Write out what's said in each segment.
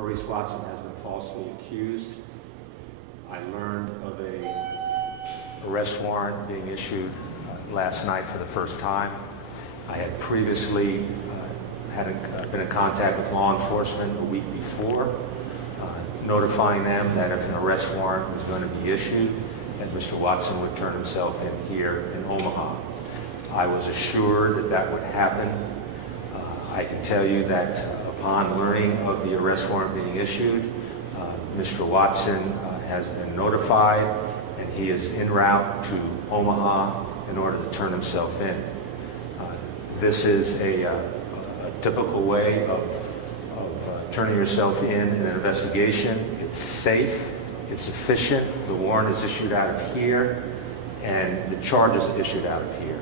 Maurice Watson has been falsely accused. I learned of an arrest warrant being issued last night for the first time. I had previously been in contact with law enforcement a week before, notifying them that if an arrest warrant was going to be issued, that Mr. Watson would turn himself in here in Omaha. I was assured that that would happen. I can tell you that upon learning of the arrest warrant being issued, Mr. Watson has been notified, and he is en route to Omaha in order to turn himself in. This is a typical way of turning yourself in an investigation. It's safe, it's efficient. The warrant is issued out of here, and the charge is issued out of here.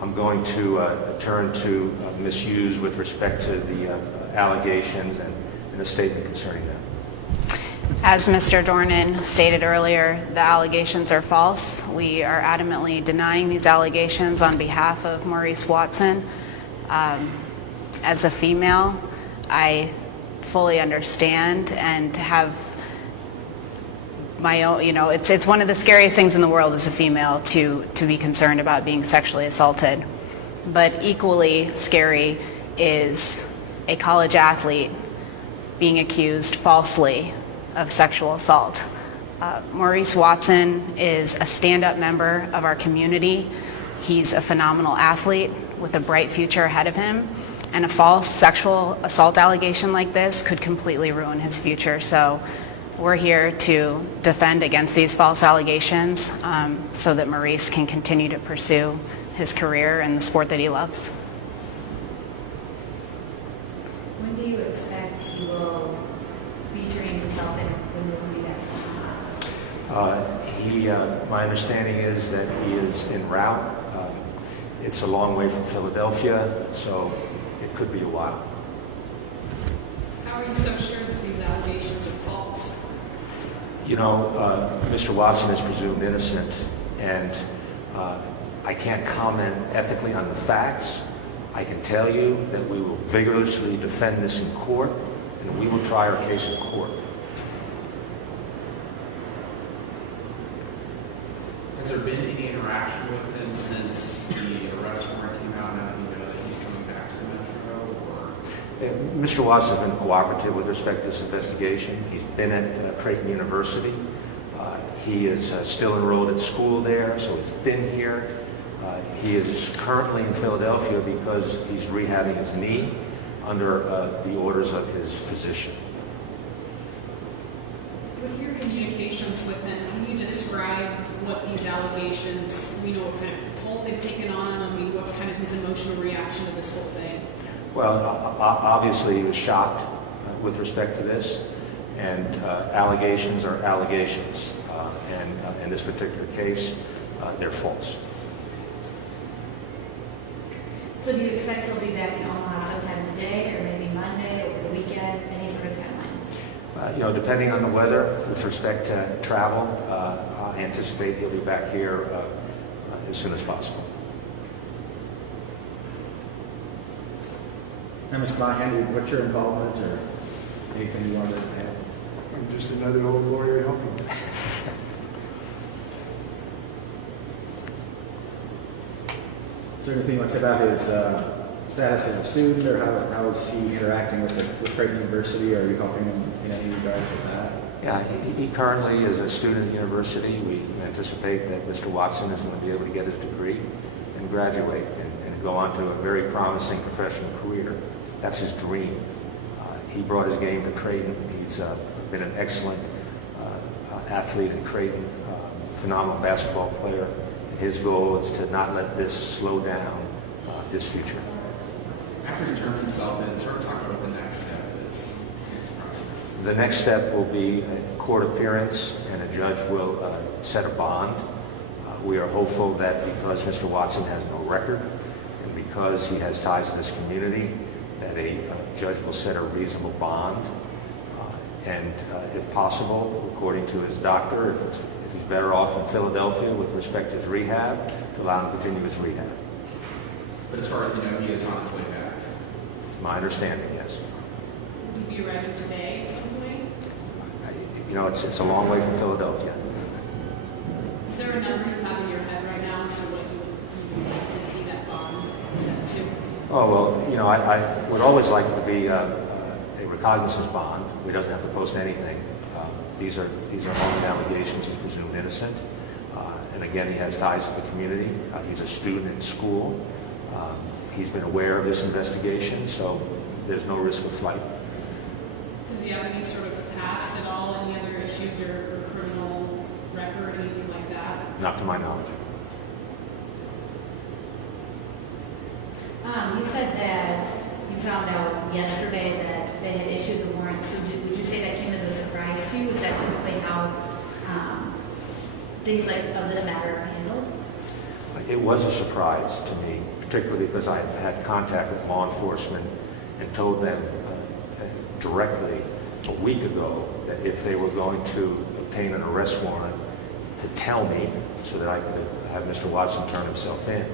I'm going to turn to Ms. Hughes with respect to the allegations and a statement concerning them. As Mr. Dornan stated earlier, the allegations are false. We are adamantly denying these allegations on behalf of Maurice Watson. As a female, I fully understand and have my own, it's one of the scariest things in the world as a female to be concerned about being sexually assaulted. But equally scary is a college athlete being accused falsely of sexual assault. Maurice Watson is a stand-up member of our community. He's a phenomenal athlete with a bright future ahead of him, and a false sexual assault allegation like this could completely ruin his future. So we're here to defend against these false allegations so that Maurice can continue to pursue his career in the sport that he loves. When do you expect he will be turning himself in? When will he be back? My understanding is that he is en route. It's a long way from Philadelphia, so it could be a while. How are you so sure that these allegations are false? Mr. Watson is presumed innocent, and I can't comment ethically on the facts. I can tell you that we will vigorously defend this in court, and we will try our case in court. Has there been any interaction with him since the arrest warrant came out? Now do you know that he's coming back to the metro? Or? Mr. Watson has been cooperative with respect to this investigation. He's been at Creighton University. He is still enrolled at school there, so he's been here. He is currently in Philadelphia because he's rehabbing his knee under the orders of his physician. With your communications with him, can you describe what these allegations, what kind of toll they've taken on? What's kind of his emotional reaction to this whole thing? Well, obviously he was shocked with respect to this, and allegations are allegations, and in this particular case, they're false. So do you expect he'll be back in Omaha sometime today, or maybe Monday, or the weekend? Any sort of timeline? Depending on the weather with respect to travel, I anticipate he'll be back here as soon as possible. Now, Ms. Monahan, what's your involvement or anything you want to add? I'm just another old lawyer helping. Is there anything you want to say about his status as a student, or how is he interacting with Creighton University? Are you helping him in any regards with that? Yeah, he currently is a student at the university. We anticipate that Mr. Watson is going to be able to get his degree and graduate and go on to a very promising professional career. That's his dream. He brought his game to Creighton. He's been an excellent athlete in Creighton, phenomenal basketball player. His goal is to not let this slow down his future. After he turns himself in, sort of talk about what the next step is in this process. The next step will be a court appearance, and a judge will set a bond. We are hopeful that because Mr. Watson has no record, and because he has ties to this community, that a judge will set a reasonable bond. And if possible, according to his doctor, if he's better off in Philadelphia with respect to his rehab, to allow him to continue his rehab. But as far as you know, he is on his way back. My understanding, yes. Would he be arriving today? you know, it's a long way from Philadelphia. Is there a number you have in your head right now as to what you would like to see that bond set to? Oh, well, you know, I would always like it to be a recognizance bond. We doesn't have to post anything. These are only allegations. He's presumed innocent. And again, he has ties to the community. He's a student in school. He's been aware of this investigation, so there's no risk of flight. Does he have any sort of past at all, any other issues or criminal record, anything like that? Not to my knowledge. You said that you found out yesterday that they had issued the warrant, so would you say that came as a surprise to you? Is that typically how things like of this matter are handled? It was a surprise to me, particularly because I had contact with law enforcement and told them directly a week ago that if they were going to obtain an arrest warrant, to tell me so that I could have Mr. Watson turn himself in.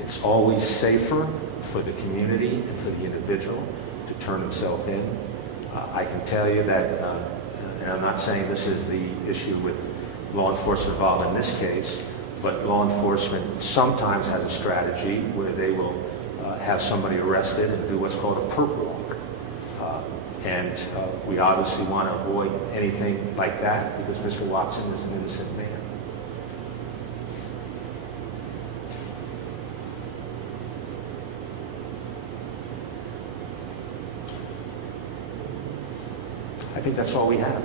It's always safer for the community and for the individual to turn himself in. I can tell you that, and I'm not saying this is the issue with law enforcement involved in this case, but law enforcement sometimes has a strategy where they will have somebody arrested and do what's called a perp walk. And we obviously want to avoid anything like that because Mr. Watson is an innocent man. I think that's all we have.